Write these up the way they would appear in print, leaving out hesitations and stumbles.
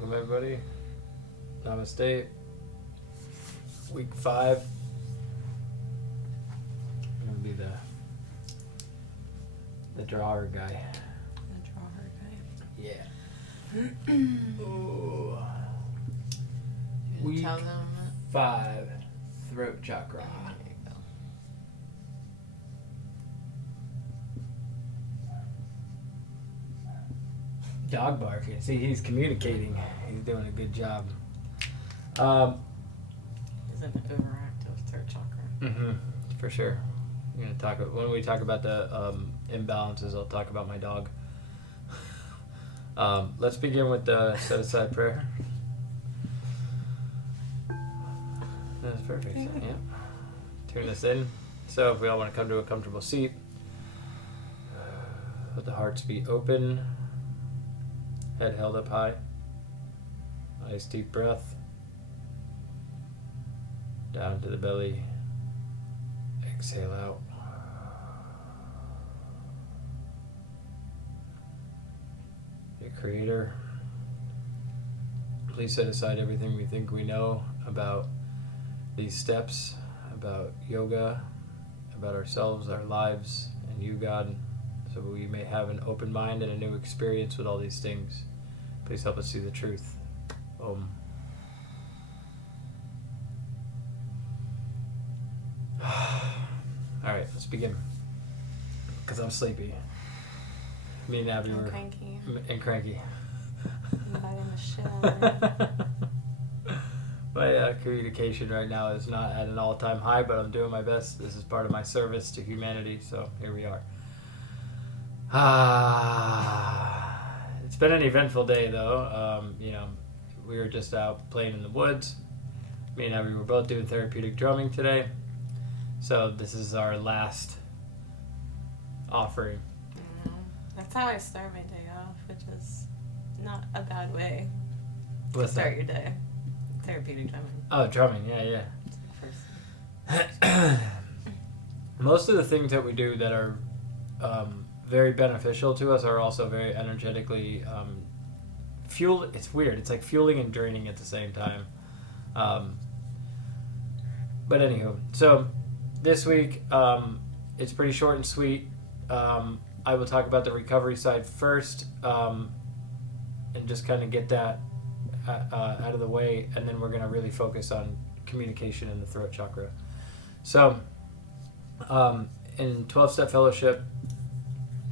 Welcome everybody. Namaste. Week 5. I'm gonna be the drawer guy. The drawer guy. Yeah. Ooh. Week Tell them. 5. Throat chakra. There you go. Dog barking. See, he's communicating. He's doing a good job. He's an overactive throat chakra. For sure. We're gonna talk when we talk about the imbalances. I'll talk about my dog. Let's begin with the set aside prayer. That's perfect. Yeah. Tune this in. So if we all want to come to a comfortable seat, let the hearts be open. Head held up high. Nice deep breath. Down to the belly. Exhale out. Dear Creator, please set aside everything we think we know about these steps, about yoga, about ourselves, our lives, and you, God, so we may have an open mind and a new experience with all these things. Please help us see the truth. Om. Alright, let's begin. Because I'm sleepy. Me and Abby were Cranky. And cranky. Not in the shower. My communication right now is not at an all-time high, but I'm doing my best. This is part of my service to humanity, so here we are. It's been an eventful day, though. We were just out playing in the woods. Me and Abby were both doing therapeutic drumming today. So this is our last offering. That's how I start my day off, which is not a bad way to What's start that? your day. Therapeutic drumming. Oh, drumming, yeah. First. Most of the things that we do that are very beneficial to us are also very energetically fuel. It's weird. It's like fueling and draining at the same time. But anywho, so this week it's pretty short and sweet. I will talk about the recovery side first and just kind of get that out of the way, and then we're going to really focus on communication in the throat chakra. So in 12-step fellowship,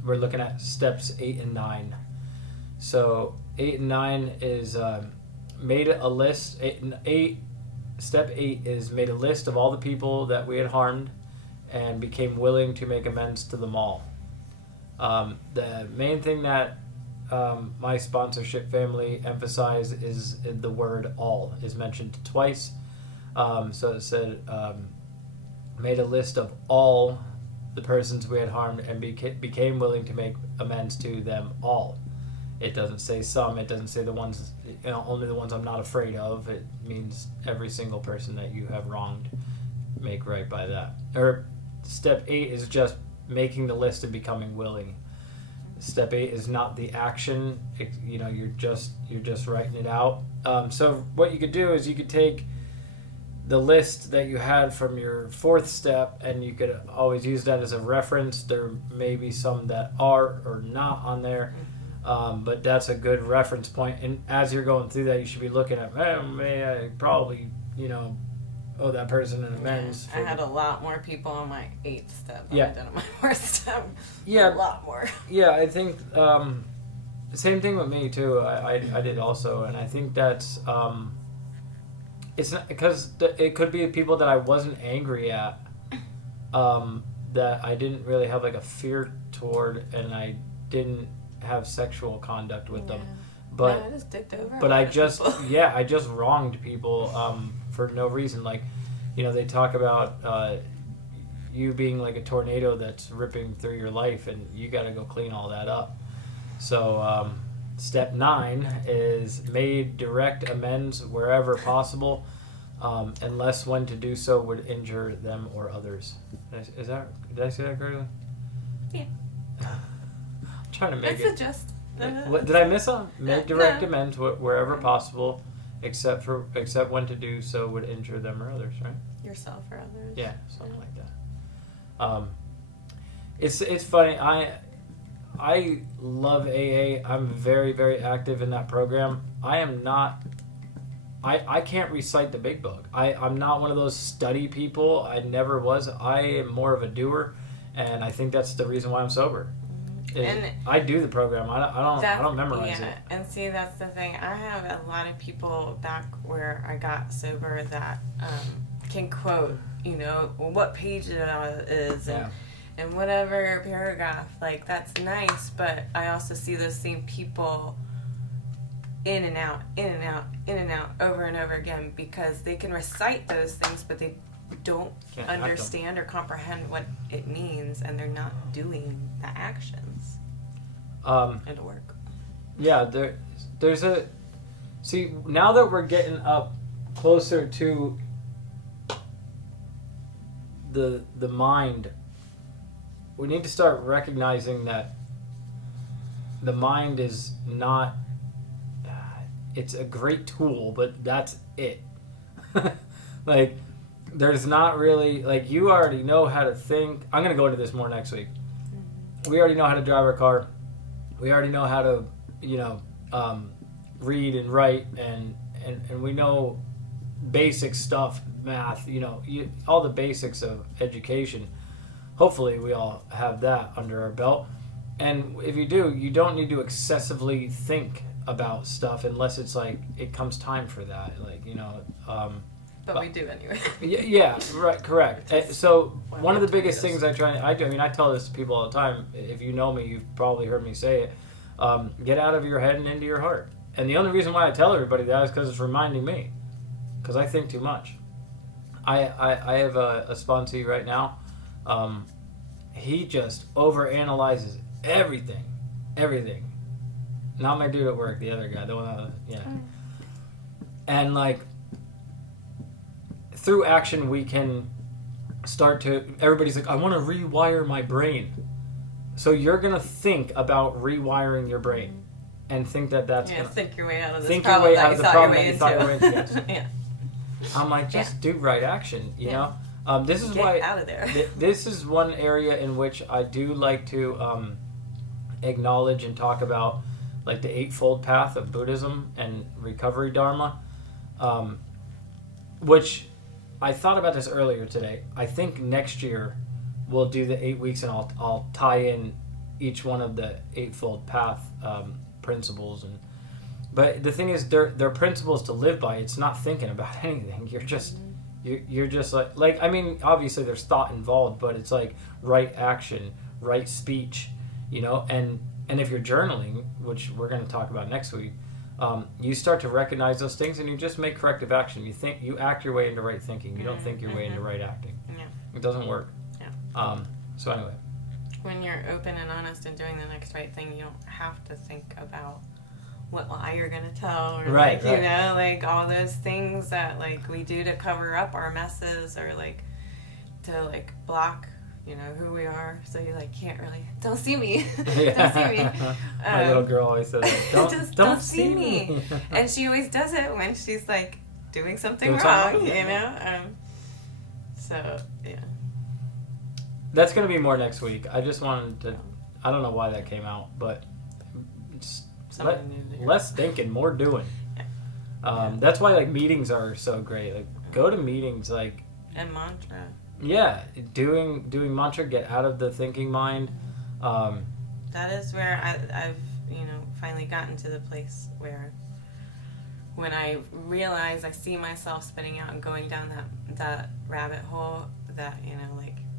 we're looking at steps 8 and 9. So 8 and 9 is made a list. Step 8 is made a list of all the people that we had harmed and became willing to make amends to them all. The main thing that my sponsorship family emphasized is the word all is mentioned twice. So it said made a list of all the persons we had harmed and became willing to make amends to them all. It doesn't say some. It doesn't say the ones, only the ones I'm not afraid of. It means every single person that you have wronged, make right by that. Or step 8 is just making the list and becoming willing. Step 8 is not the action. You're just writing it out. So what you could do is you could take the list that you had from your 4th step, and you could always use that as a reference. There may be some that are or not on there. But that's a good reference point. And as you're going through that, you should be looking at, may I probably, owe that person an amends. I had a lot more people on my 8th step than Yeah. I did on my 4th step. Yeah. A lot more. Yeah, I think the same thing with me too. I did also, and I think that's it's not because it could be people that I wasn't angry at, that I didn't really have like a fear toward, and I didn't have sexual conduct with them, but I just dicked over. I just wronged people for no reason. Like, they talk about you being like a tornado that's ripping through your life, and you got to go clean all that up. So step 9 is made direct amends wherever possible, unless when to do so would injure them or others. Did I say that correctly? Yeah. I'm trying to make That's it. the gist. What, did I miss some? Make direct No. amends wherever possible, except when to do so would injure them or others, right? Yourself or others. Yeah, something like that. It's funny. I love AA. I'm very, very active in that program. I am not. I can't recite the big book. I'm not one of those study people. I never was. I am more of a doer, and I think that's the reason why I'm sober. And I do the program. I don't memorize it. And see, that's the thing. I have a lot of people back where I got sober that can quote, what page it is and whatever paragraph. Like, that's nice, but I also see those same people in and out, over and over again, because they can recite those things, but they don't understand or comprehend what it means, and they're not doing the actions and work. Yeah, there's a... See, now that we're getting up closer to the mind, we need to start recognizing that the mind is not... It's a great tool, but that's it. Like, there's not really... Like, you already know how to think. I'm going to go into this more next week. We already know how to drive our car. We already know how to, read and write, and we know basic stuff, math, all the basics of education. Hopefully we all have that under our belt. And if you do, you don't need to excessively think about stuff unless it's like it comes time for that. Like, But we do anyway. Yeah, right, correct. So one of the biggest things I tell this to people all the time. If you know me, you've probably heard me say it. Get out of your head and into your heart. And the only reason why I tell everybody that is because it's reminding me. Because I think too much. I have a sponsee right now. He just overanalyzes everything. Everything. Not my dude at work, the other guy. The one And like... Through action, we can start to... Everybody's like, I want to rewire my brain. So you're going to think about rewiring your brain and think that's going to... think your way out of this think problem your way that out you of the thought problem your way that you thought you were into. into. Yes. Yeah. I'm like, just do right action, you know? This is Get why... out of there. This is one area in which I do like to acknowledge and talk about like the Eightfold Path of Buddhism and Recovery Dharma, which... I thought about this earlier today. I think next year we'll do the 8 weeks, and I'll tie in each one of the Eightfold Path principles. But the thing is, they're principles to live by. It's not thinking about anything. You're just like I mean, obviously there's thought involved, but it's like right action, right speech, And if you're journaling, which we're going to talk about next week. You start to recognize those things, and you just make corrective action. You act your way into right thinking. You don't think your way into right acting. Yeah. It doesn't work. Yeah. So anyway. When you're open and honest and doing the next right thing, you don't have to think about what lie you're gonna tell, or right. like all those things that like we do to cover up our messes, or like to like block. Who we are, so you can't really don't see me. Don't see me. My little girl always says that. Don't see me. And she always does it when she's like doing something wrong, So yeah. That's gonna be more next week. I just wanted to. I don't know why that came out, but less thinking, more doing. That's why meetings are so great. Like go to meetings and mantra. Yeah, doing mantra, get out of the thinking mind. That is where I've finally gotten to the place where when I realize I see myself spinning out and going down that rabbit hole that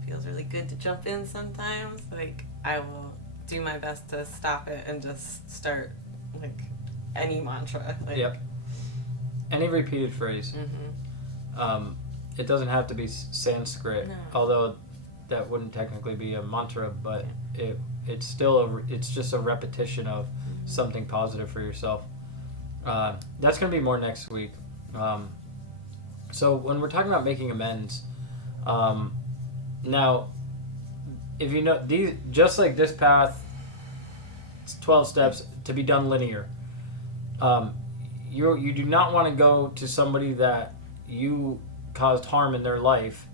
feels really good to jump in sometimes. I will do my best to stop it and just start any mantra. Yep. Any repeated phrase. Mm-hmm. It doesn't have to be Sanskrit, although that wouldn't technically be a mantra, but it's still it's just a repetition of something positive for yourself. That's going to be more next week. So when we're talking about making amends, now, if these, just like this path, 12 steps to be done linear. You do not want to go to somebody that you caused harm in their life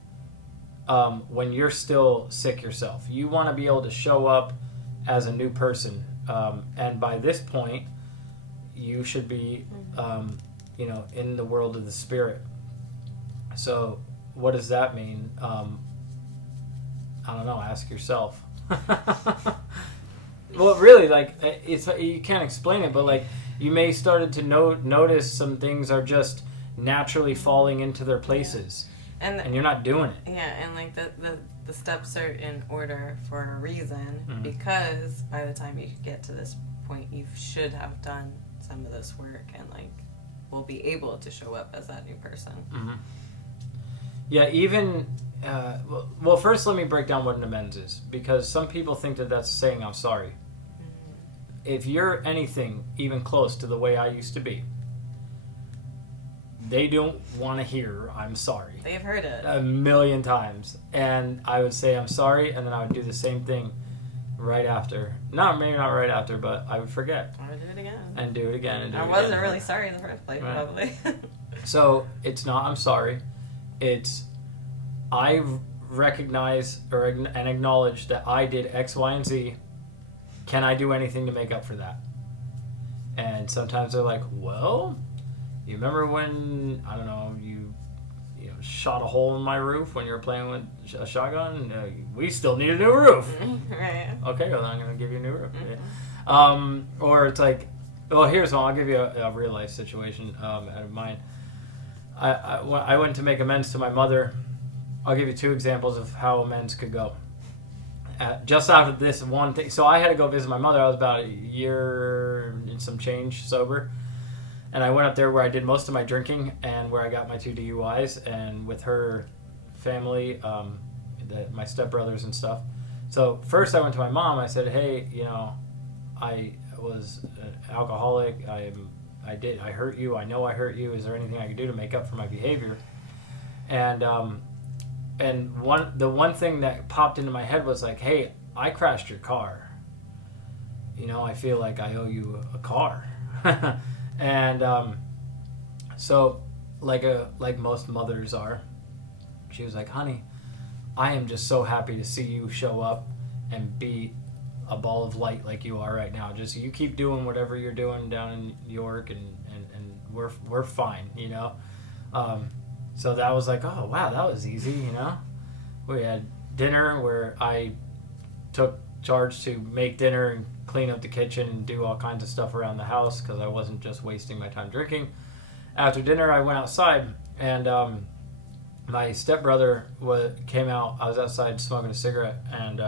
when you're still sick yourself. You want to be able to show up as a new person. And by this point, you should be, in the world of the spirit. So what does that mean? I don't know. Ask yourself. Well, really, like, it's, you can't explain it, but like, you may started to notice some things are just naturally falling into their places, and you're not doing it. Yeah, and like the steps are in order for a reason, because by the time you get to this point, you should have done some of this work and like will be able to show up as that new person. Yeah, even well, first let me break down what an amends is, because some people think that that's saying I'm sorry. If you're anything even close to the way I used to be, they don't want to hear I'm sorry. They've heard it a million times, and I would say I'm sorry, and then I would do the same thing right after. No, maybe not right after, but I would forget. I would do it again. And do it again. And do I it wasn't again. really sorry in the first place, Right. probably. So it's not I'm sorry. It's I recognize and acknowledge that I did X, Y, and Z. Can I do anything to make up for that? And sometimes they're like, well, you remember when, I don't know, you shot a hole in my roof when you were playing with a shotgun? We still need a new roof. Right. Okay, well, I'm going to give you a new roof. Yeah. Or it's like, well, here's one. I'll give you a real life situation out of mine. I went to make amends to my mother. I'll give you 2 examples of how amends could go. Just after this one thing, so I had to go visit my mother. I was about a year and some change sober, and I went up there where I did most of my drinking and where I got my 2 DUIs, and with her family, my stepbrothers and stuff. So first I went to my mom. I said, hey, I was an alcoholic. I hurt you. I know I hurt you. Is there anything I could do to make up for my behavior? And the one thing that popped into my head was like, hey, I crashed your car. I feel like I owe you a car. And so like most mothers are, she was like, honey, I am just so happy to see you show up and be a ball of light like you are right now. Just you keep doing whatever you're doing down in New York, and we're fine, So that was like, oh, wow, that was easy, We had dinner where I took charge to make dinner and clean up the kitchen and do all kinds of stuff around the house because I wasn't just wasting my time drinking. After dinner, I went outside, and my stepbrother came out. I was outside smoking a cigarette, and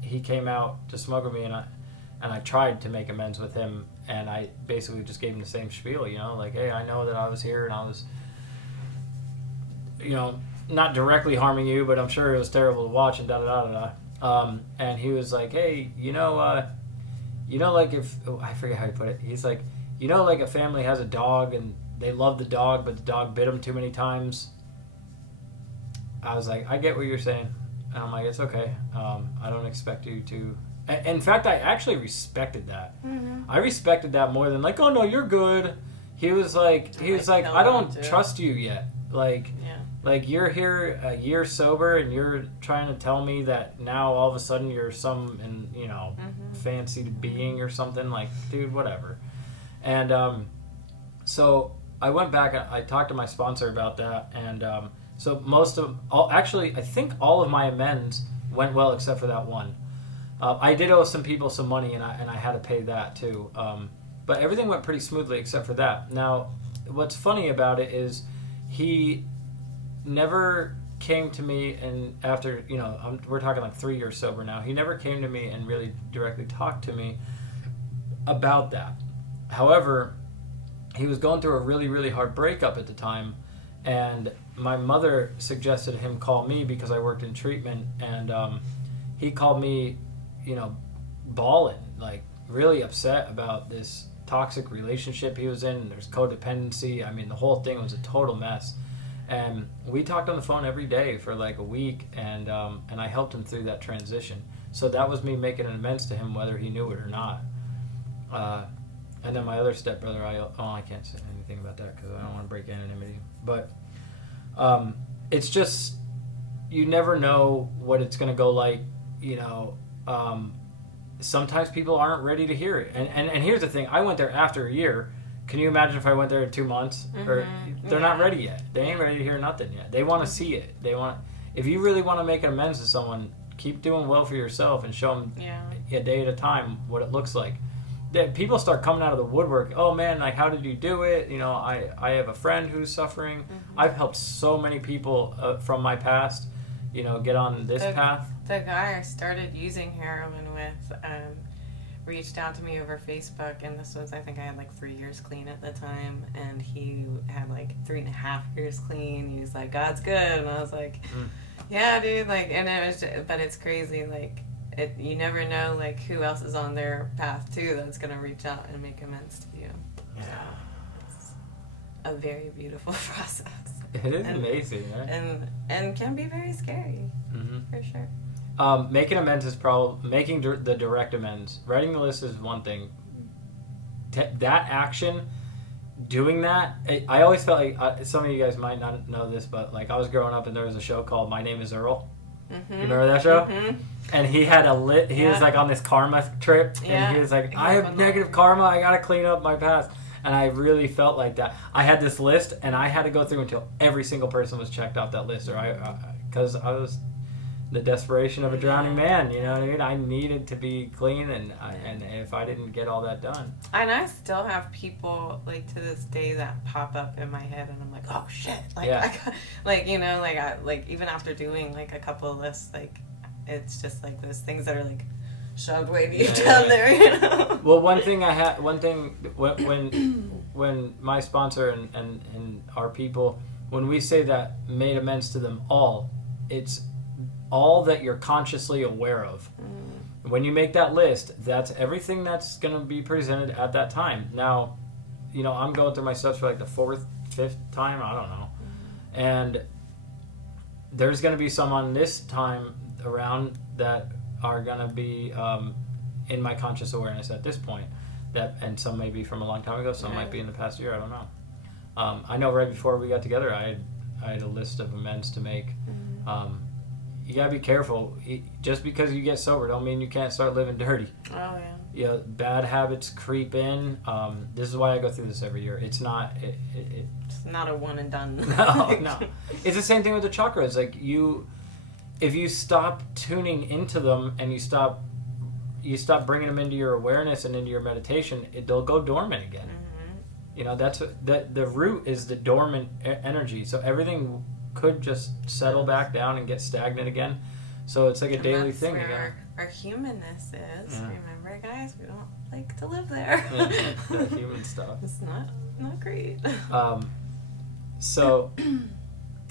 he came out to smoke with me, and I tried to make amends with him, and I basically just gave him the same spiel, like, hey, I know that I was here and I was not directly harming you, but I'm sure it was terrible to watch and da-da-da-da-da. And he was like, hey, like if, I forget how he put it. He's like, like a family has a dog and they love the dog, but the dog bit them too many times. I was like, I get what you're saying. And I'm like, it's okay. I don't expect you to. In fact, I actually respected that. Mm-hmm. I respected that more than like, oh no, you're good. He was like, I don't trust you yet. Like you're here a year sober and you're trying to tell me that now all of a sudden you're some fancy being or something. Like, dude, whatever. And so I went back and I talked to my sponsor about that, and so I think all of my amends went well except for that one. I did owe some people some money, and I had to pay that too. But everything went pretty smoothly except for that. Now, what's funny about it is he never came to me, and after, we're talking like 3 years sober now, he never came to me and really directly talked to me about that. However, he was going through a really, really hard breakup at the time, and my mother suggested him call me because I worked in treatment, and he called me, bawling, like really upset about this toxic relationship he was in, and there's codependency. I mean, the whole thing was a total mess. And we talked on the phone every day for like a week, and I helped him through that transition. So that was me making an amends to him, whether he knew it or not. And then my other stepbrother, I can't say anything about that because I don't want to break anonymity. But it's just, you never know what it's going to go like, sometimes people aren't ready to hear it. And here's the thing, I went there after a year. Can you imagine if I went there in 2 months? Or they're not ready yet. They ain't ready to hear nothing yet. They want to see it. If you really want to make an amends to someone, keep doing well for yourself and show them a day at a time what it looks like. People start coming out of the woodwork. Oh man, like, how did you do it? I have a friend who's suffering. I've helped so many people from my past, get on this path. The guy I started using heroin with reached out to me over Facebook, and this was, I think I had like 3 years clean at the time, and he had like 3.5 years clean. He was like, God's good, and I was like, yeah, dude, like, and it was just, but it's crazy, like, you never know, like, who else is on their path too that's gonna reach out and make amends to you. Yeah. So it's a very beautiful process. It is amazing, right? And can be very scary, for sure. Making amends is making the direct amends. Writing the list is one thing. That action, doing that, I always felt like, some of you guys might not know this, but like, I was growing up and there was a show called My Name is Earl. You remember that show? And he had he was like on this karma trip, and he was like, I have negative karma, I gotta clean up my past. And I really felt like that. I had this list, and I had to go through until every single person was checked off that list, or because I was the desperation of a drowning man, you know what I mean? I needed to be clean, and if I didn't get all that done. And I still have people, like, to this day that pop up in my head, and I'm like, oh shit, like, I got, like, even after doing like a couple of lists, like, it's just like those things that are like shoved way deep down there, Well, one thing when my sponsor and our people, when we say that made amends to them all, it's all that you're consciously aware of. When you make that list, that's everything that's going to be presented at that time. Now, I'm going through my steps for like the 4th, 5th time, I don't know. And there's going to be some on this time around that are going to be in my conscious awareness at this point. And some may be from a long time ago, some might be in the past year, I don't know. I know right before we got together, I had a list of amends to make. You gotta be careful. Just because you get sober don't mean you can't start living dirty. Oh yeah. Bad habits creep in. This is why I go through this every year. It's not. It's not a one and done. No. It's the same thing with the chakras. Like if you stop tuning into them and you stop bringing them into your awareness and into your meditation, they'll go dormant again. That's the root is the dormant energy. So everything could just settle back down and get stagnant again. So it's like a daily thing. Where our humanness is. Remember, guys, we don't like to live there. The human stuff. It's not great. So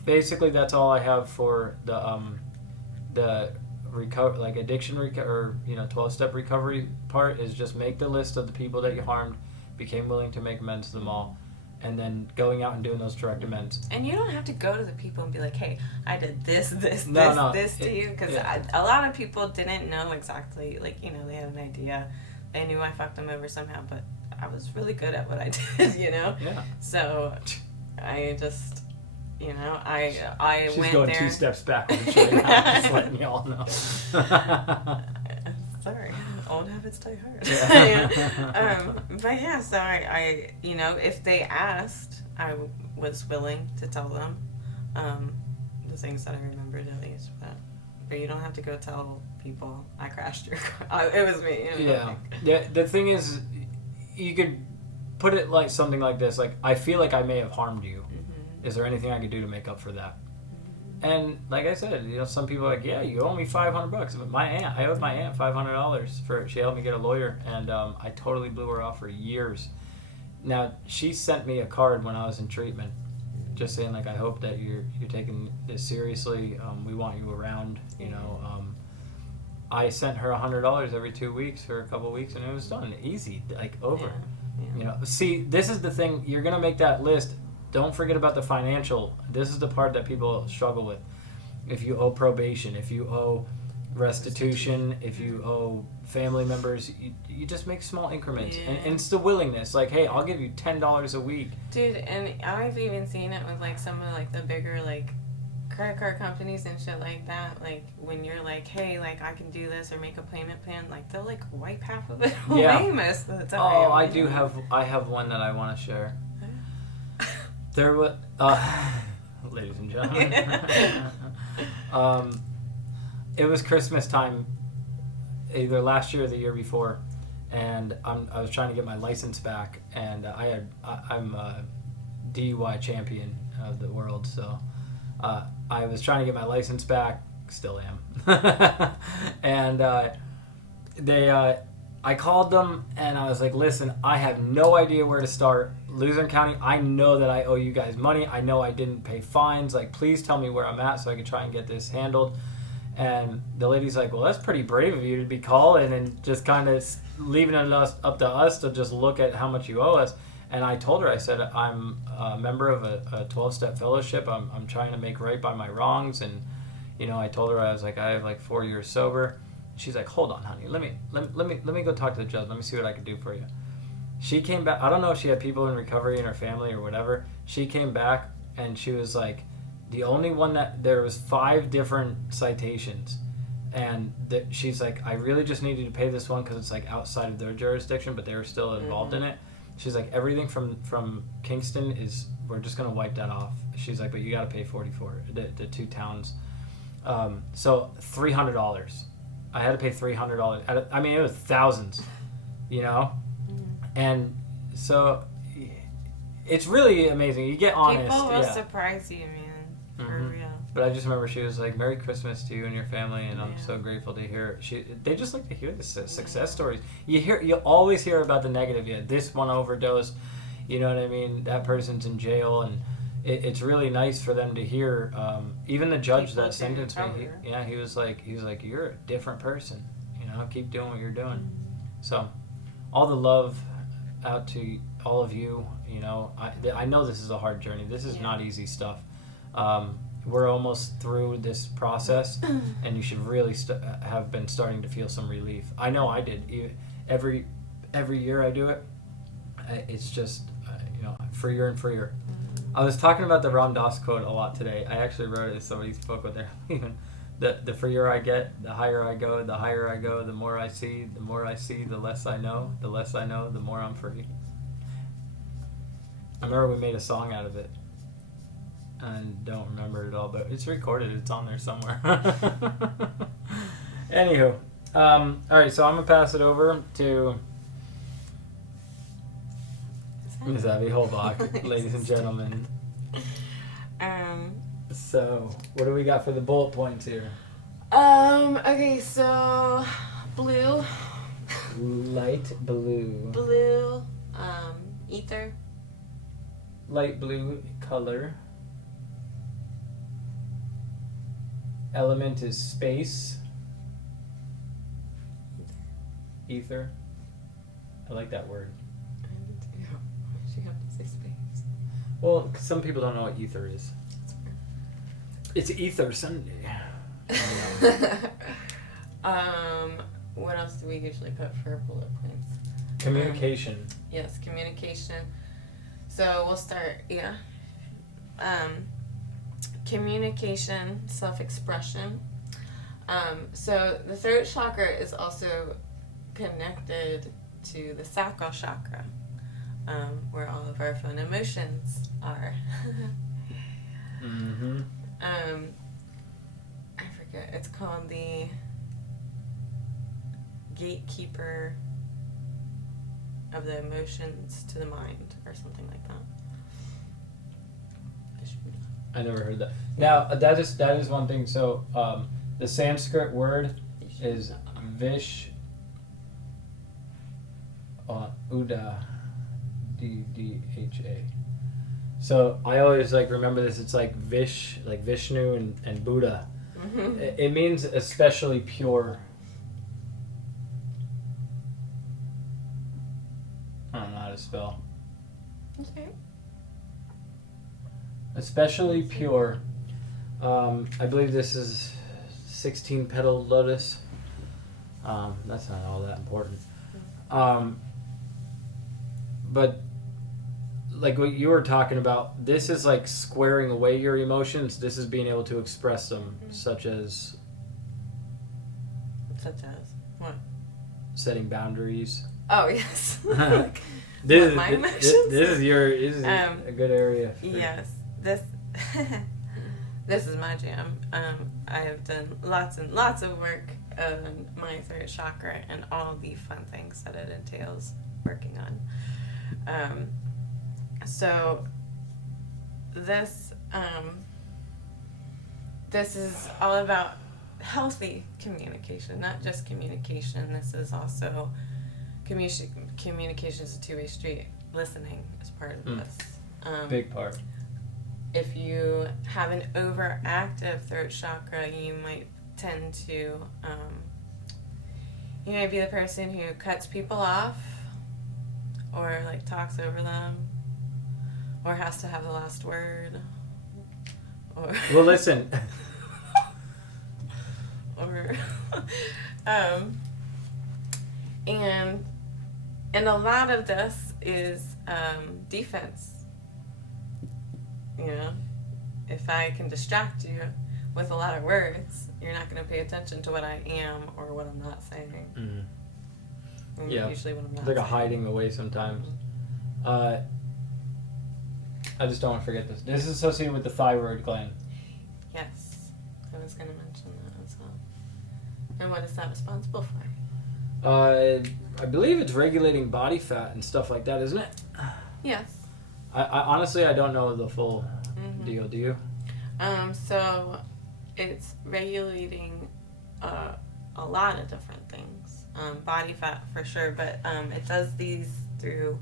basically, that's all I have for the recover, like addiction or 12-step recovery part, is just make the list of the people that you harmed, became willing to make amends to them all. And then going out and doing those direct amends. And you don't have to go to the people and be like, hey, I did this to you. Because a lot of people didn't know exactly, like, they had an idea. They knew I fucked them over somehow, but I was really good at what I did, Yeah. So I just, I She's went going there. 2 steps backwards right now, just letting y'all know. Sorry. Old habits die hard. Yeah. But yeah, so I if they asked, I was willing to tell them the things that I remembered at least. But you don't have to go tell people I crashed your car. It was me. Yeah. The thing is, you could put it like something like this: like, I feel like I may have harmed you. Is there anything I could do to make up for that? And like I said, some people are like, yeah, you owe me $500. But I owed my aunt $500 she helped me get a lawyer, and I totally blew her off for years. Now, she sent me a card when I was in treatment, just saying, like, I hope that you're taking this seriously. We want you around, I sent her $100 every 2 weeks for a couple of weeks, and it was done, easy, like, over. Yeah. See, this is the thing. You're gonna make that list. Don't forget about the financial. This is the part that people struggle with. If you owe probation, if you owe restitution. If you owe family members, you just make small increments. Yeah. And it's the willingness. Like, hey, I'll give you $10 a week. Dude, and I've even seen it with like some of like the bigger like credit card companies and shit like that. Like when you're like, hey, like I can do this or make a payment plan, like they'll like wipe half of it away most of the time. Oh, I have one that I want to share. There was, ladies and gentlemen, it was Christmas time, either last year or the year before, and I was trying to get my license back, and I'm a DUI champion of the world, so I was trying to get my license back, still am, and I called them and I was like, listen, I have no idea where to start. Luzerne County, I know that I owe you guys money. I know I didn't pay fines. Like, please tell me where I'm at so I can try and get this handled. And the lady's like, well, that's pretty brave of you to be calling and just kind of leaving it up to us to just look at how much you owe us. And I told her, I said, I'm a member of a 12-step fellowship. I'm trying to make right by my wrongs. And, you know, I told her, I was like, I have like 4 years sober. She's like, hold on, honey. Let me go talk to the judge. Let me see what I can do for you. She came back. I don't know if she had people in recovery in her family or whatever. She came back and she was like, the only one that there was 5 different citations, and she's like, I really just needed to pay this one because it's like outside of their jurisdiction, but they were still involved in it. She's like, everything from Kingston we're just gonna wipe that off. She's like, but you got to pay 44 the 2 towns. So $300. I had to pay $300. I mean, it was thousands, you know? And so it's really amazing. You get honest. People will surprise you, man. For real. But I just remember she was like, Merry Christmas to you and your family, and I'm so grateful to hear. They just like to hear the success stories. You always hear about the negative. Yeah, this one overdose, you know what I mean? That person's in jail, and it's really nice for them to hear. Even the judge that sentenced me, he was like, you're a different person. You know, keep doing what you're doing. So, all the love out to all of you. You know, I know this is a hard journey. This is not easy stuff. We're almost through this process, and you should really have been starting to feel some relief. I know I did. Every year I do it, it's just freer and freer. I was talking about the Ram Dass quote a lot today. I actually wrote it. Somebody spoke with it. The freer I get, the higher I go. The higher I go, the more I see. The more I see, the less I know. The less I know, the more I'm free. I remember we made a song out of it. I don't remember it all, but it's recorded. It's on there somewhere. Anywho, all right. So I'm gonna pass it over to Ms. Abby Holbach, ladies and gentlemen. So, what do we got for the bullet points here? Okay, so blue. Light blue. Blue, ether. Light blue color. Element is space. Ether. I like that word. You have to say space. Well, some people don't know what ether is. It's Ether Sunday. What else do we usually put for bullet points? Communication. Yes, communication. So we'll start. Communication, self-expression. So the throat chakra is also connected to the sacral chakra, where all of our fun emotions are. I forget. It's called the gatekeeper of the emotions to the mind, or something like that. I never heard that. Now that is one thing. So the Sanskrit word is Vishuddha, D-D-H-A. So I always remember this. It's like Vishnu and Buddha. It means especially pure. I don't know how to spell. Okay. Especially pure. I believe this is 16 petal lotus. That's not all that important. But like what you were talking about, this is like squaring away your emotions. This is being able to express them, such as what? Setting boundaries. Oh yes. This is a good area. Yes, this this is my jam. I have done lots and lots of work on my throat chakra and all the fun things that it entails working on. So this this is all about healthy communication, not just communication. This is also communication is a two-way street. Listening is part of this. Big part. If you have an overactive throat chakra, you might tend to, you might be the person who cuts people off, or like talks over them, or has to have the last word. Or well, listen. or, and a lot of this is defense. You know, if I can distract you with a lot of words, you're not going to pay attention to what I am or what I'm not saying. Mm-hmm. Yeah, usually what I'm not. It's like a hiding away sometimes. I just don't want to forget this. This is associated with the thyroid gland. Yes, I was going to mention that as well. And what is that responsible for? I believe it's regulating body fat and stuff like that, isn't it? Yes. I honestly, I don't know the full deal. Do you? So it's regulating a lot of different things. Body fat for sure, but it does these through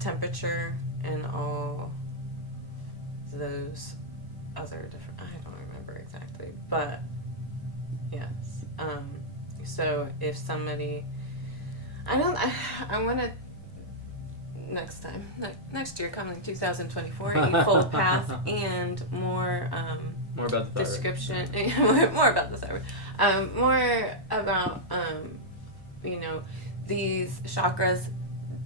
temperature and all those other different. I don't remember exactly, but yes. So if somebody, I want to. Next year, coming 2024, a full path and more about the description, more about the thyroid, more about these chakras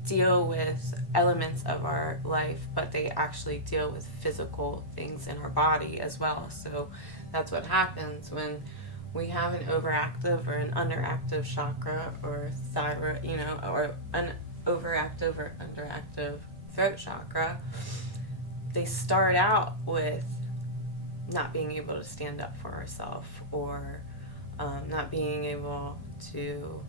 deal with elements of our life, but they actually deal with physical things in our body as well. So that's what happens when we have an overactive or an underactive chakra or thyroid, or an overactive or underactive throat chakra. They start out with not being able to stand up for ourselves, or not being able to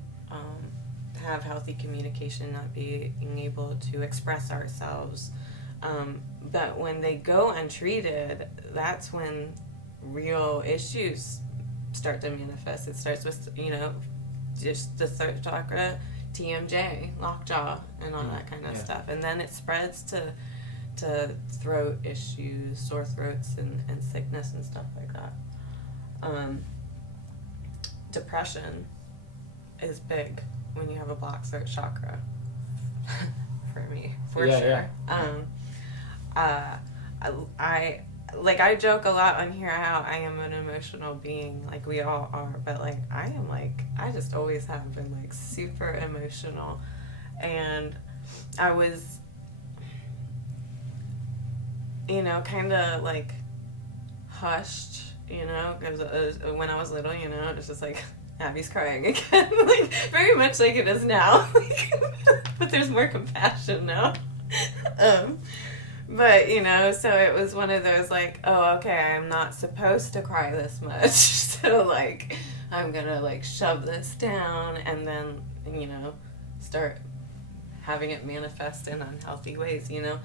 have healthy communication, not being able to express ourselves. But when they go untreated, that's when real issues start to manifest. It starts with, just the throat chakra, TMJ, lockjaw, and all that kind of stuff. And then it spreads to throat issues, sore throats, and sickness and stuff like that. Depression is big when you have a blocked throat chakra. For me, for sure. Yeah. I joke a lot on here how I am an emotional being, like we all are, but I just always have been super emotional, and I was, kind of hushed, because when I was little, it was just Abby's crying again, very much like it is now, but there's more compassion now. But, so it was one of those, oh, okay, I'm not supposed to cry this much, so, I'm gonna, shove this down, and then, start having it manifest in unhealthy ways, when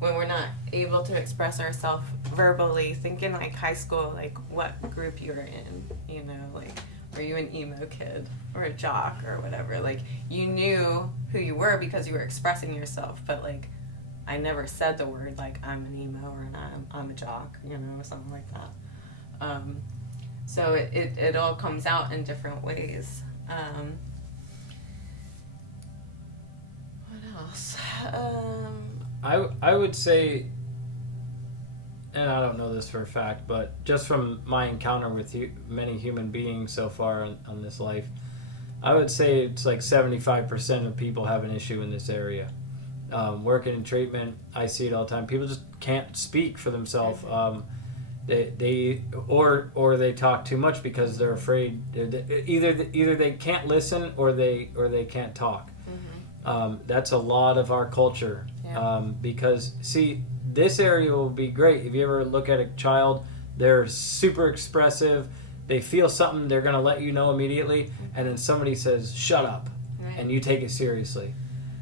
we're not able to express ourselves verbally. Think in, high school, what group you were in, were you an emo kid, or a jock, or whatever, you knew who you were because you were expressing yourself, but, I never said the word I'm an emo or I'm a jock, or something like that. So it all comes out in different ways. What else? I would say and I don't know this for a fact, but just from my encounter with many human beings so far on this life, I would say it's like 75% of people have an issue in this area. Working in treatment, I see it all the time. People just can't speak for themselves. They talk too much because they're afraid. Either they can't listen or they can't talk. That's a lot of our culture. Because see, this area will be great if you ever look at a child. They're super expressive. They feel something, they're going to let you know immediately, and then somebody says, shut up, and you take it seriously.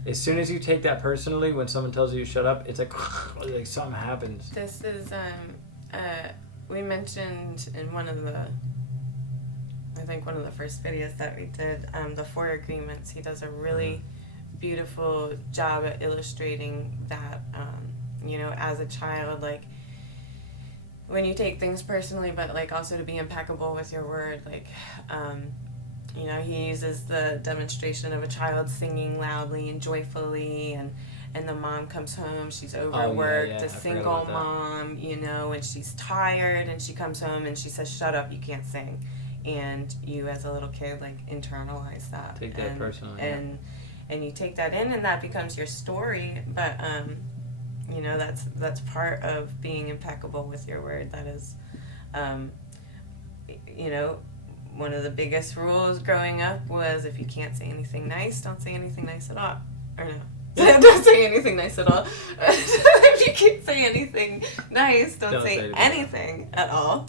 As soon as you take that personally, when someone tells you to shut up, it's like something happens. This is, we mentioned in one of the first videos that we did, the 4 agreements. He does a really beautiful job at illustrating that, as a child, like, when you take things personally, but like also to be impeccable with your word, like, he uses the demonstration of a child singing loudly and joyfully, and the mom comes home, she's overworked, a single mom, and she's tired, and she comes home and she says, shut up, you can't sing. And you as a little kid, like, internalize that. Take that personally. And you take that in, and that becomes your story, but, that's part of being impeccable with your word. That is, one of the biggest rules growing up was if you can't say anything nice, don't say anything nice at all. Or no. Don't say anything nice at all. If you can't say anything nice, don't say anything at all.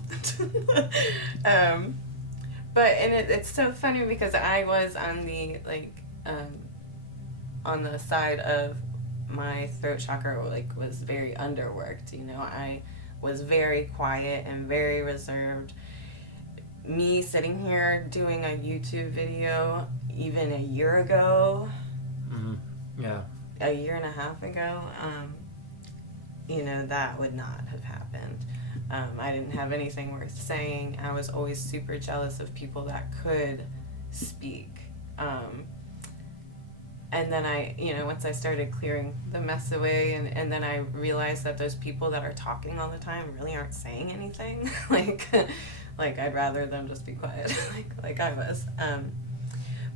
It's so funny because I was on the side of my throat chakra, like, was very underworked. I was very quiet and very reserved. Me sitting here doing a YouTube video even a year ago, a year and a half ago, that would not have happened. I didn't have anything worth saying. I was always super jealous of people that could speak. And then once I started clearing the mess away, and then I realized that those people that are talking all the time really aren't saying anything. like I'd rather them just be quiet, like I was.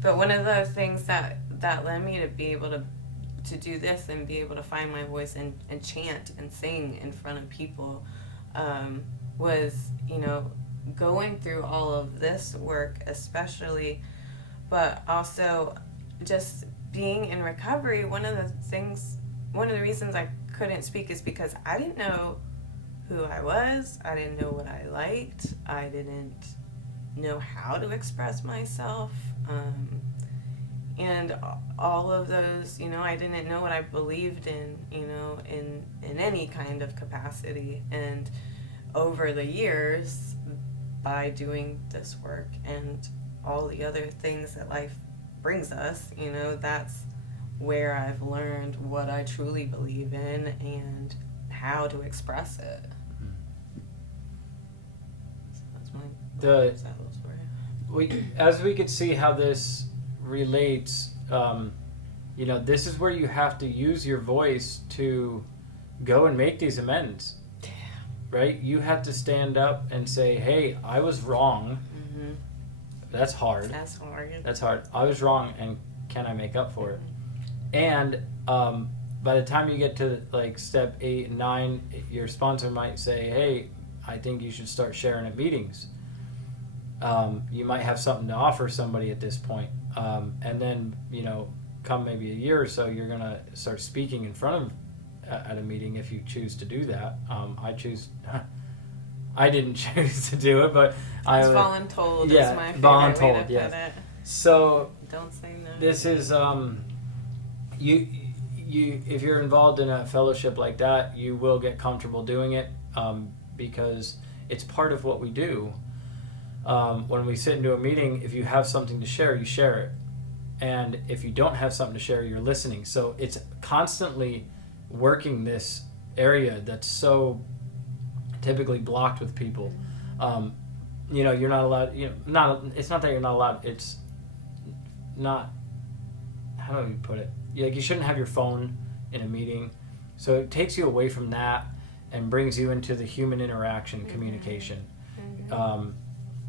But one of the things that led me to be able to do this and be able to find my voice and chant and sing in front of people was, going through all of this work especially, but also just being in recovery. One of the reasons I couldn't speak is because I didn't know who I was. I didn't know what I liked. I didn't know how to express myself. And all of those, I didn't know what I believed in, in any kind of capacity. And over the years, by doing this work and all the other things that life brings us, that's where I've learned what I truly believe in and how to express it. So that's my story. As we could see how this relates, this is where you have to use your voice to go and make these amends. Right? You have to stand up and say, hey, I was wrong. That's hard. I was wrong, and can I make up for it? And by the time you get to like step 8 and 9, your sponsor might say, hey, I think you should start sharing at meetings. You might have something to offer somebody at this point. And then, come maybe a year or so, you're going to start speaking in front of at a meeting if you choose to do that. I didn't choose to do it, but it's voluntold. Is my favorite way to put it. So don't say no. This is you if you're involved in a fellowship like that, you will get comfortable doing it because it's part of what we do. When we sit into a meeting, if you have something to share, you share it, and if you don't have something to share, you're listening. So it's constantly working this area that's so typically blocked with people. You're not allowed. It's not that you're not allowed. It's not. How do you put it? You shouldn't have your phone in a meeting. So it takes you away from that, and brings you into the human interaction communication.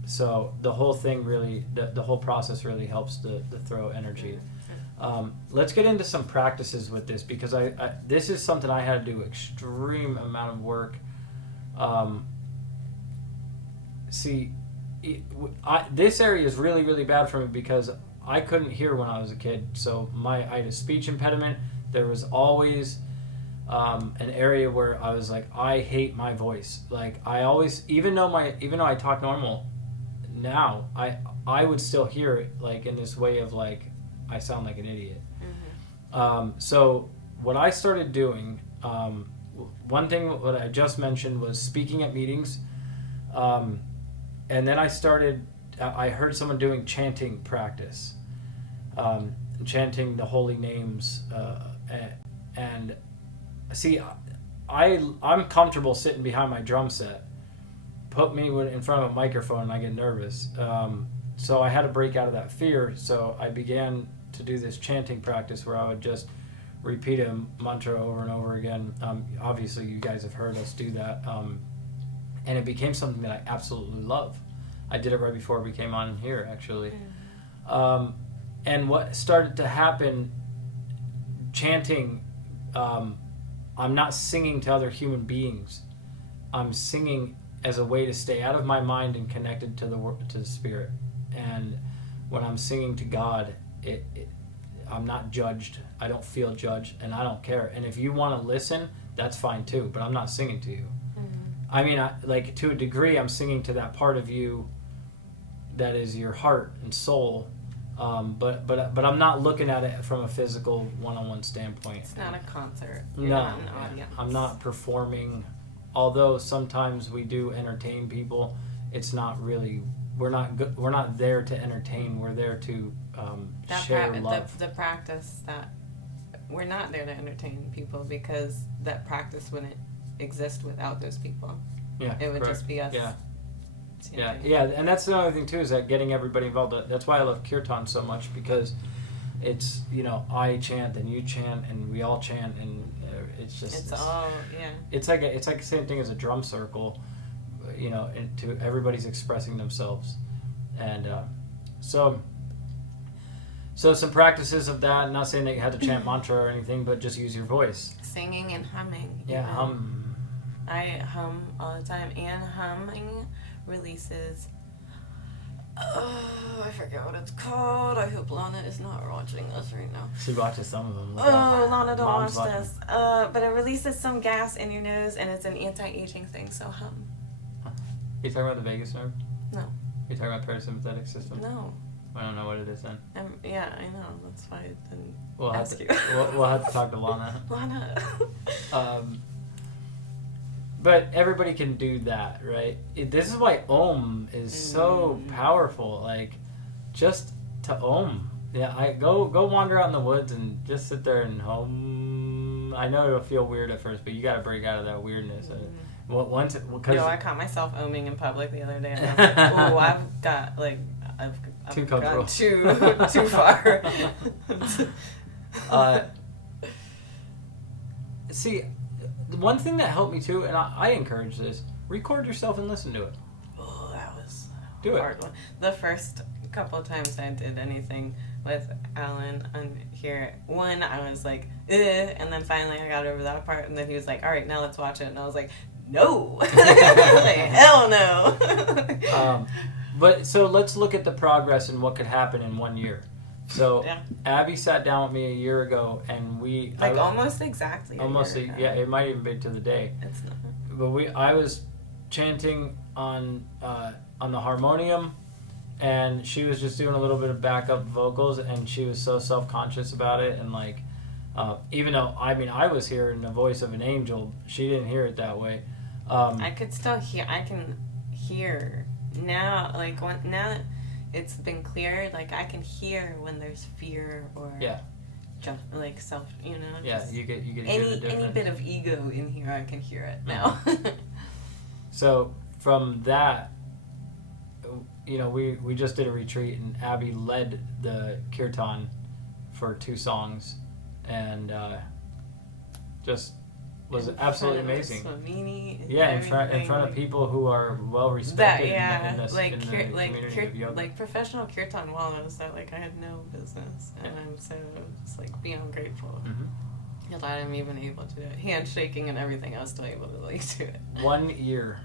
So the whole thing really, the whole process really helps the throat energy. Let's get into some practices with this, because I this is something I had to do extreme amount of work. This area is really, really bad for me because I couldn't hear when I was a kid. So I had a speech impediment. There was always an area where I was like, I hate my voice. Like I always, even though I talk normal now, I would still hear it like in this way of like I sound like an idiot. So what I started doing, one thing what I just mentioned was speaking at meetings, and then I heard someone doing chanting practice, chanting the holy names, and see, I'm comfortable sitting behind my drum set. Put me in front of a microphone and I get nervous. So I had to break out of that fear. So I began to do this chanting practice where I would just repeat a mantra over and over again. Obviously, you guys have heard us do that. And it became something that I absolutely love. I did it right before we came on here, actually. And what started to happen, chanting, I'm not singing to other human beings. I'm singing as a way to stay out of my mind and connected to the spirit. And when I'm singing to God, I'm not judged. I don't feel judged, and I don't care. And if you want to listen, that's fine too. But I'm not singing to you. I mean, like to a degree, I'm singing to that part of you that is your heart and soul. But I'm not looking at it from a physical one-on-one standpoint. It's not a concert. You're not an audience. I'm not performing. Although sometimes we do entertain people, it's not really. We're not there to entertain. We're there to share love. The practice that we're not there to entertain people, because that practice wouldn't exist without those people. Yeah, it would just be us. Yeah, and that's the other thing too, is that getting everybody involved. That's why I love kirtan so much, because it's, I chant and you chant and we all chant, and it's all It's like the same thing as a drum circle, and to everybody's expressing themselves, and so some practices of that. Not saying that you had to chant mantra or anything, but just use your voice. Singing and humming. Yeah, hum. I hum all the time, and humming releases. Oh, I forget what it's called. I hope Lana is not watching us right now. She watches some of them. Lana, don't watch this. But it releases some gas in your nose, and it's an anti-aging thing, so hum. Huh. You talking about the vagus nerve? No. You talking about parasympathetic system? No. I don't know what it is then. Yeah, I know. That's why I didn't ask you. We'll have to talk to Lana. Lana. But everybody can do that, right? This is why Om is so powerful. Like, just to Om. Yeah, I go wander out in the woods and just sit there and hum. I know it'll feel weird at first, but you got to break out of that weirdness. I caught myself oming in public the other day. And I was like, oh, I've got like I've too comfortable. Gone too far. See. The one thing that helped me too, and I encourage this: record yourself and listen to it. Oh, that was a hard one. The first couple of times I did anything with Alan on here, one, I was like, and then finally I got over that part, and then he was like, all right, now let's watch it, and I was like, no, like, hell no. But so let's look at the progress and what could happen in 1 year. So Abby sat down with me a year ago, and almost exactly. It might even be to the day. It's not. But I was chanting on the harmonium, and she was just doing a little bit of backup vocals, and she was so self-conscious about it, and like, even though I was hearing the voice of an angel, she didn't hear it that way. I could still hear. I can hear now. Like now that it's been cleared, like I can hear when there's fear or just like self, just you get any bit of ego in here, I can hear it now. So from that, we just did a retreat, and Abby led the kirtan for 2 songs, and just was absolutely amazing. Yeah, in front of people who are well respected in the community of yoga. Like professional kirtan wallows that like I had no business, and I'm so just like beyond grateful that I'm even able to do it. Handshaking and everything, I was still able to like do it. 1 year.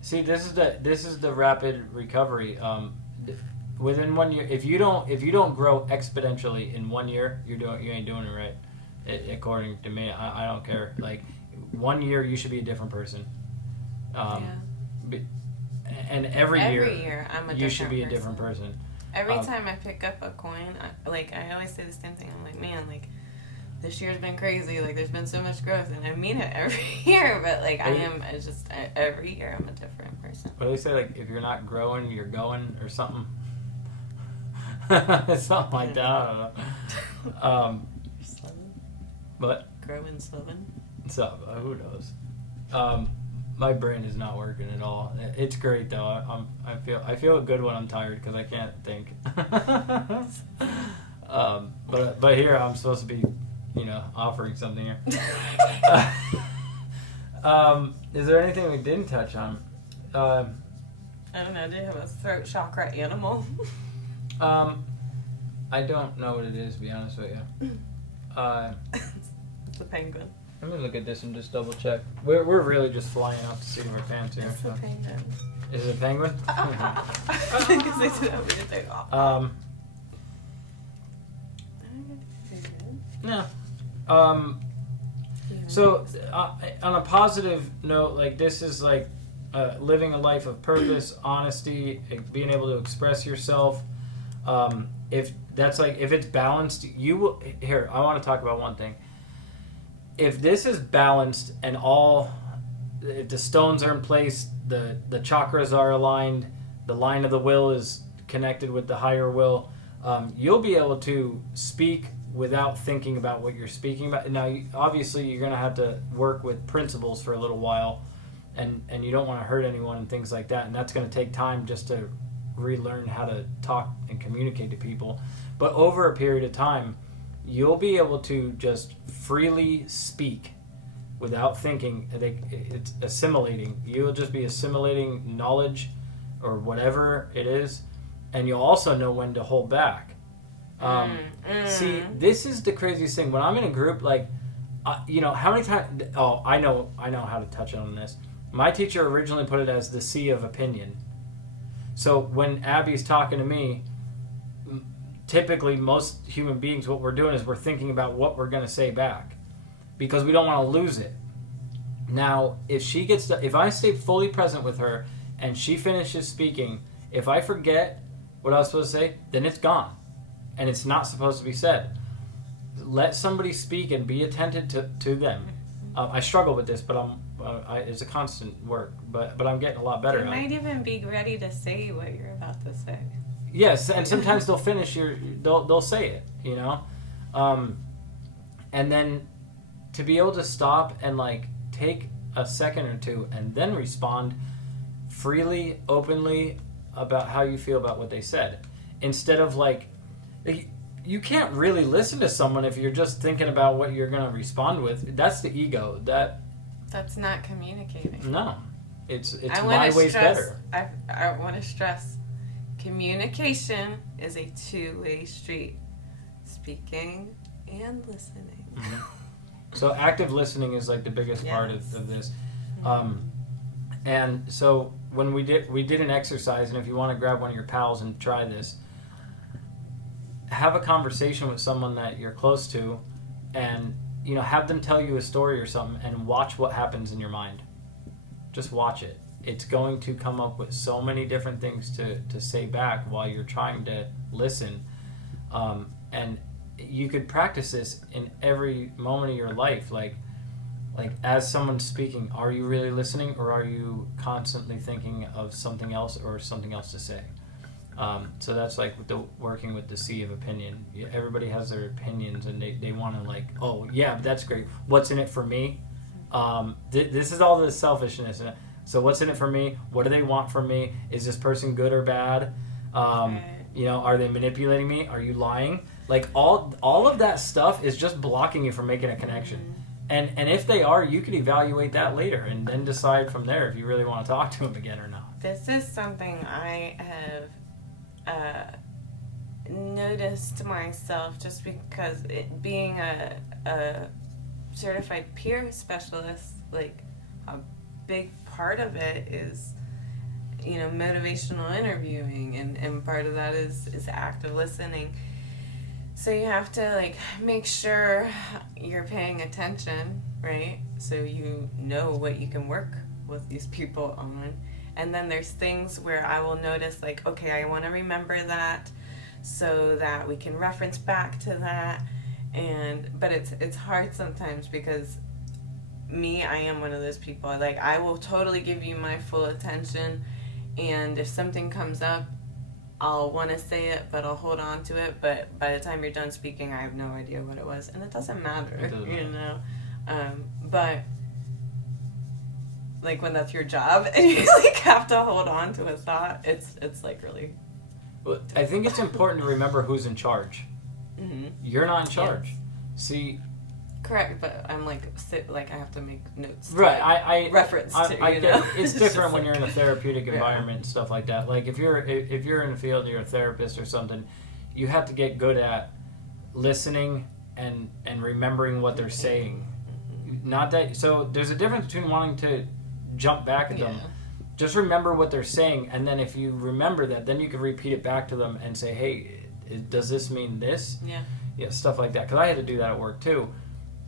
See, this is the rapid recovery. Within 1 year, if you don't grow exponentially in 1 year, you ain't doing it right. According to me, I don't care. Like 1 year, you should be a different person. And every year I'm you should be a different person. Every time I pick up a coin, I always say the same thing. I'm like, man, like this year's been crazy. Like there's been so much growth, and I mean it every year. But like every year I'm a different person. What do they say? Like if you're not growing, you're going, or something. Something like that. I don't know. But growing sloven. So who knows? My brain is not working at all. It's great though. I feel good when I'm tired because I can't think. But here I'm supposed to be, offering something here. Is there anything we didn't touch on? I don't know. Do you have a throat chakra animal? I don't know what it is, to be honest with you. It's a penguin. Let me look at this and just double check. We're really just flying off the seat of our pants here. It's a penguin. Is it a penguin? Because they didn't want me to take off. No. So on a positive note, like this is like living a life of purpose, honesty, being able to express yourself. If it's balanced, you will. Here, I want to talk about one thing. If this is balanced and if the stones are in place, the chakras are aligned, the line of the will is connected with the higher will, you'll be able to speak without thinking about what you're speaking about. Now, obviously, you're going to have to work with principles for a little while, and you don't want to hurt anyone and things like that, and that's going to take time just to relearn how to talk and communicate to people. But over a period of time, you'll be able to just freely speak without thinking. It's assimilating. You'll just be assimilating knowledge or whatever it is, and you'll also know when to hold back. See, this is the craziest thing. When I'm in a group, like, how many times... Oh, I know how to touch on this. My teacher originally put it as the sea of opinion. So when Abby's talking to me, typically most human beings, what we're doing is we're thinking about what we're going to say back because we don't want to lose it. Now, if I stay fully present with her and she finishes speaking, if I forget what I was supposed to say, then it's gone and it's not supposed to be said. Let somebody speak and be attentive to them. I struggle with this, but it's a constant work, but I'm getting a lot better. You might even be ready to say what you're about to say. Yes, and sometimes they'll finish they'll say it, and then to be able to stop and like take a second or two and then respond freely, openly about how you feel about what they said, instead of like you can't really listen to someone if you're just thinking about what you're going to respond with. That's the ego. That's not communicating. No, it's my way's better. I want to stress. Communication is a two-way street. Speaking and listening. Mm-hmm. So active listening is like the biggest part of this. And so when we did an exercise, and if you want to grab one of your pals and try this, have a conversation with someone that you're close to, and have them tell you a story or something, and watch what happens in your mind. Just watch it. It's going to come up with so many different things to say back while you're trying to listen. And you could practice this in every moment of your life. Like as someone's speaking, are you really listening, or are you constantly thinking of something else or something else to say? So that's like working with the sea of opinion. Everybody has their opinions, and they want to like, oh yeah, that's great. What's in it for me? This is all the selfishness. So what's in it for me? What do they want from me? Is this person good or bad? Are they manipulating me? Are you lying? Like all of that stuff is just blocking you from making a connection. And if they are, you could evaluate that later and then decide from there if you really want to talk to them again or not. This is something I have noticed myself, just because being a certified peer specialist, like a big part of it is, motivational interviewing, and part of that is active listening. So you have to like make sure you're paying attention, right? So you know what you can work with these people on. And then there's things where I will notice like, okay, I want to remember that so that we can reference back to that. But it's hard sometimes because I am one of those people. Like, I will totally give you my full attention, and if something comes up, I'll want to say it, but I'll hold on to it. But by the time you're done speaking, I have no idea what it was, and it doesn't matter, But like when that's your job and you like have to hold on to a thought, it's like really. Well, I think it's important to remember who's in charge. Mm-hmm. You're not in charge. Yes. See. Correct, but I'm like I have to make notes. Right, I reference to. I get, it's different when you're in a therapeutic environment and stuff like that. Like if you're in the field and you're a therapist or something, you have to get good at listening and remembering what they're saying. Not that so there's a difference between wanting to jump back at them. Just remember what they're saying, and then if you remember that, then you can repeat it back to them and say, "Hey, does this mean this?" Yeah, stuff like that. Because I had to do that at work too.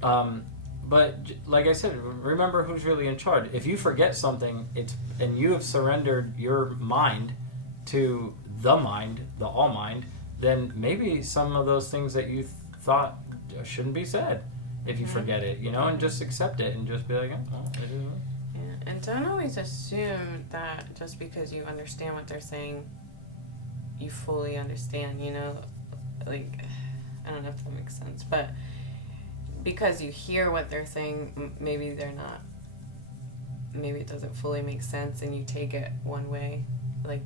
But like I said, remember who's really in charge. If you forget something, and you have surrendered your mind to the all mind, then maybe some of those things that you thought shouldn't be said. If you forget it, and just accept it and just be like, oh, it is. Yeah, and don't always assume that just because you understand what they're saying, you fully understand. Like, I don't know if that makes sense, but because you hear what they're saying, maybe they're not. Maybe it doesn't fully make sense, and you take it one way. Like,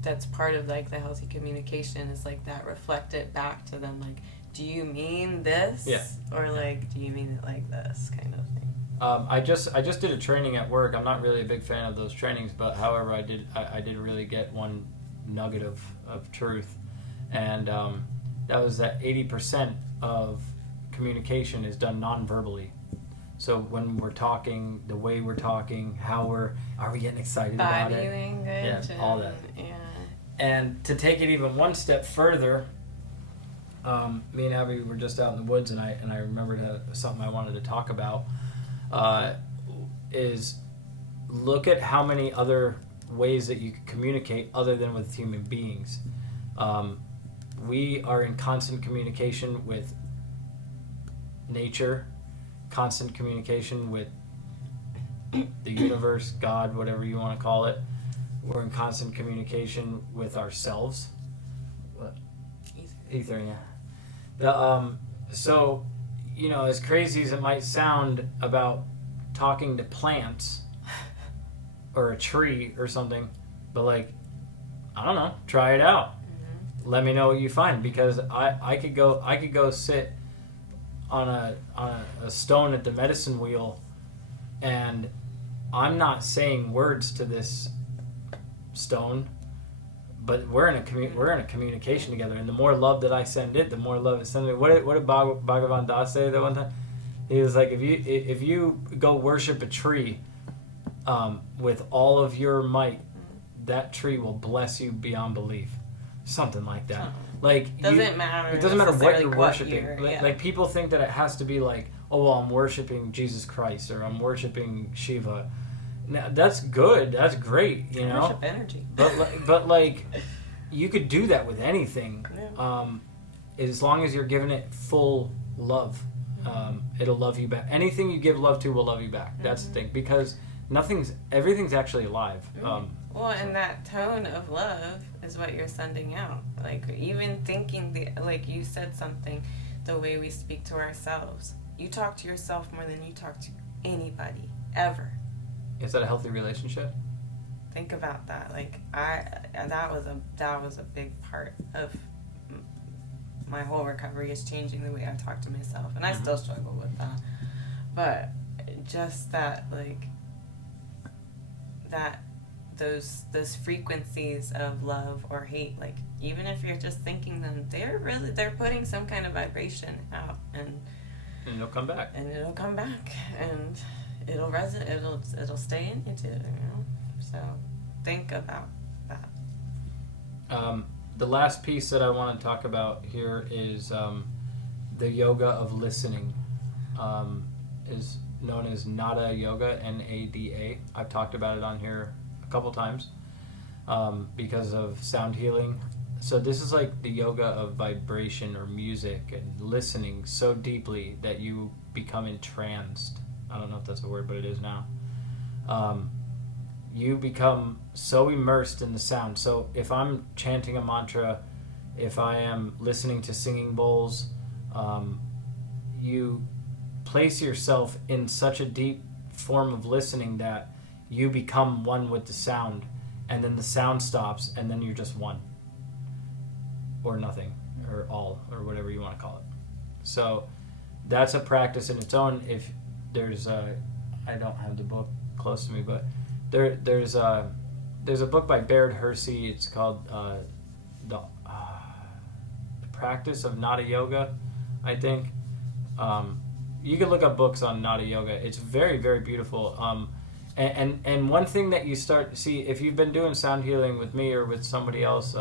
that's part of like the healthy communication is like that. Reflect it back to them. Like, do you mean this? Yeah. Or like, do you mean it like this kind of thing? I just did a training at work. I'm not really a big fan of those trainings, but however, I did really get one nugget of truth, and that was that 80% of communication is done non-verbally. So when we're talking, the way we're talking, are we getting excited about it? Body language. Yeah, all that. Yeah. And to take it even one step further, me and Abby were just out in the woods, and I remembered something I wanted to talk about. Is look at how many other ways that you can communicate other than with human beings. We are in constant communication with nature, constant communication with the universe, God, whatever you want to call it. We're in constant communication with ourselves. What? Ether, yeah. So, as crazy as it might sound about talking to plants or a tree or something, but like, I don't know, try it out. Mm-hmm. Let me know what you find, because I could go sit on a stone at the medicine wheel, and I'm not saying words to this stone, but we're in a communication together, and the more love that I send it, the more love it sends me. What did Bhagavan Das say that one time? He was like, if you go worship a tree with all of your might, that tree will bless you beyond belief. Something like that. Like, it doesn't matter what you're worshiping. Yeah. Like people think that it has to be like, oh, well, I'm worshiping Jesus Christ, or I'm worshiping Shiva. Now, that's good. That's great. Worship energy. But like, you could do that with anything, as long as you're giving it full love. It'll love you back. Anything you give love to will love you back. That's the thing, because everything's actually alive. Well, and that tone of love is what you're sending out. Like, even thinking, like you said something, the way we speak to ourselves. You talk to yourself more than you talk to anybody, ever. Is that a healthy relationship? Think about that. Like, that was a big part of my whole recovery, is changing the way I talk to myself. And I still struggle with that. but just that, like, that those frequencies of love or hate, like, even if you're just thinking them, they're putting some kind of vibration out, and it'll come back, and it'll stay in you too, so think about that. The last piece that I want to talk about here is the yoga of listening. Is known as Nada Yoga, Nada. I've talked about it on here a couple times because of sound healing. So this is like the yoga of vibration or music and listening so deeply that you become entranced. I don't know if that's a word, but it is now. You become so immersed in the sound. So if I'm chanting a mantra, if I am listening to singing bowls, you place yourself in such a deep form of listening that you become one with the sound, and then the sound stops, and then you're just one. Or nothing, or all, or whatever you want to call it. So that's a practice in its own. If there's I don't have the book close to me, but there's a book by Baird Hersey. It's called the Practice of Nada Yoga, I think. You can look up books on Nada Yoga. It's very, very beautiful. And one thing that you start to see, if you've been doing sound healing with me or with somebody else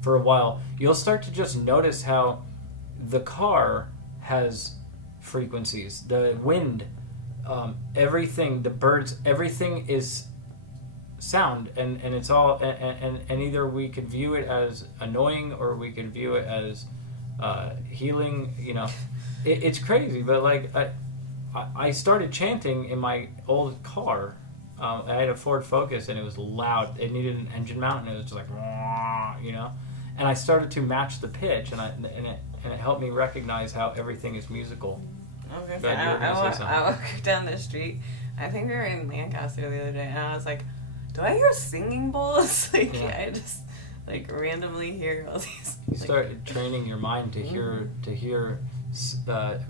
for a while, you'll start to just notice how the car has frequencies. The wind, everything, the birds, everything is sound, and it's all, and either we could view it as annoying or we could view it as healing, It's crazy, but like I started chanting in my old car. I had a Ford Focus, and it was loud. It needed an engine mount, and it was just like, And I started to match the pitch, and it helped me recognize how everything is musical. Okay, I walked down the street. I think we were in Lancaster the other day, and I was like, "Do I hear singing bowls?" Like, I just randomly hear all these. You start training your mind to hear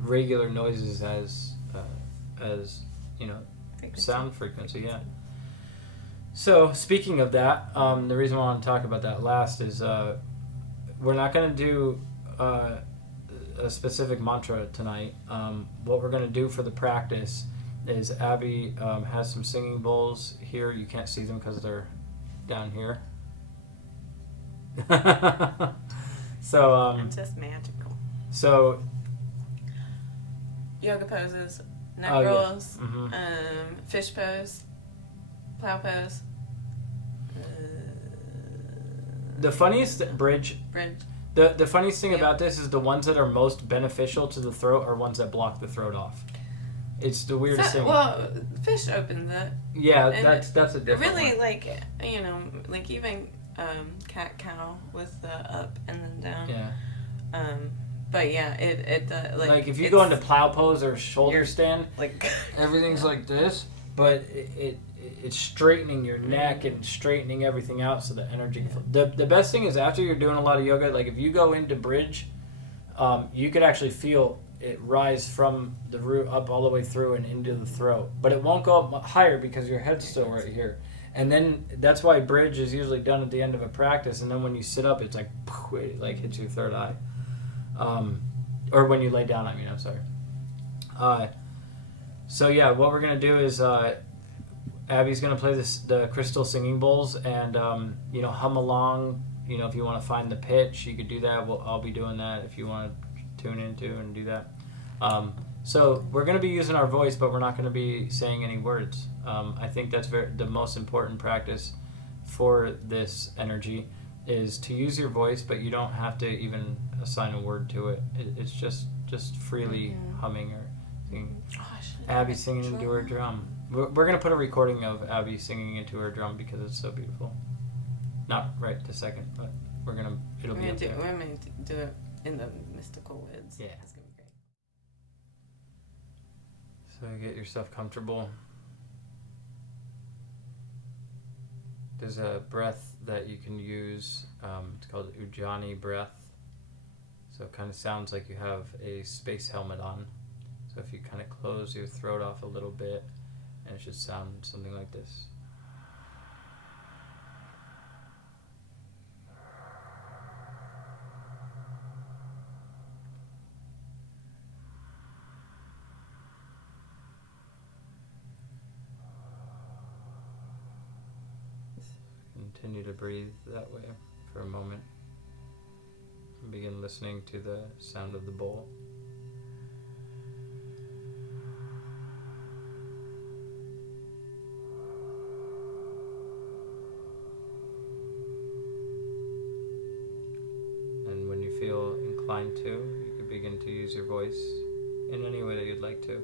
regular noises as sound frequency. Yeah. So speaking of that, the reason I want to talk about that last is we're not going to do a specific mantra tonight. What we're going to do for the practice is Abby has some singing bowls here. You can't see them because they're down here. So it's just magical. So yoga poses, neck rolls, fish pose, plow pose. The funniest bridge. The funniest thing about this is the ones that are most beneficial to the throat are ones that block the throat off. It's the weirdest thing. Well, fish opens it. Yeah, that's a different really one. like even cat cow with the up and then down. Yeah. But yeah, it like if you go into plow pose or shoulder stand, like everything's like this, but it's straightening your neck and straightening everything out so the energy can flow. The best thing is after you're doing a lot of yoga, like if you go into bridge, you could actually feel it rise from the root up all the way through and into the throat, but it won't go up higher because your head's still right here. And then that's why bridge is usually done at the end of a practice, and then when you sit up, it's like it like hits your third eye. Or when you lay down, I'm sorry. So yeah, what we're gonna do is Abby's gonna play the crystal singing bowls, and hum along. If you want to find the pitch, you could do that. I'll be doing that if you want to tune into and do that. So we're gonna be using our voice, but we're not gonna be saying any words. I think that's the most important practice for this energy is to use your voice, but you don't have to even assign a word to it. It's just freely humming or singing. Abby singing into her drum. We're going to put a recording of Abby singing into her drum because it's so beautiful. Not right this second, but it'll be up there. We're going to do it in the mystical woods. Yeah. It's going to be great. So get yourself comfortable. There's a breath that you can use. It's called Ujjayi breath. So it kind of sounds like you have a space helmet on. So if you kind of close your throat off a little bit, and it should sound something like this. Continue to breathe that way for a moment. And begin listening to the sound of the bowl. And when you feel inclined to, you could begin to use your voice in any way that you'd like to.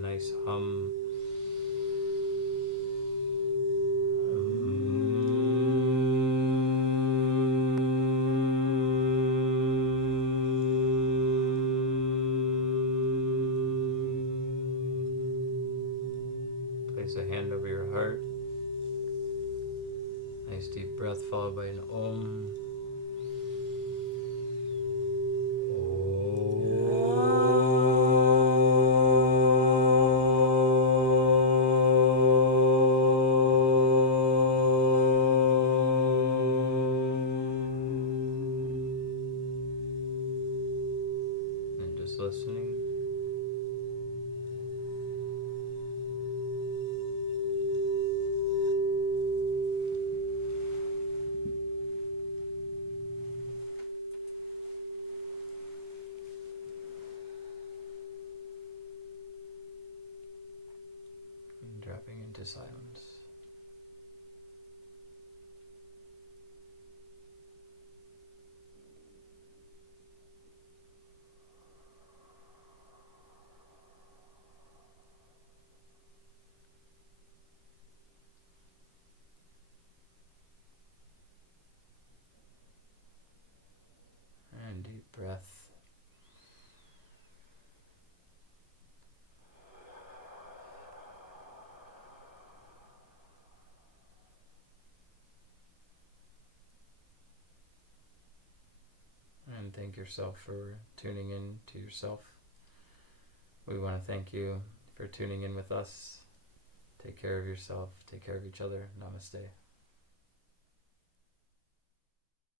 Nice hum. Place a hand over your heart. Nice deep breath followed by an Om. Listening. And dropping into silence. And deep breath. thank yourself for tuning in to yourself. We want to thank you for tuning in with us. Take care of yourself. Take care of each other. Namaste.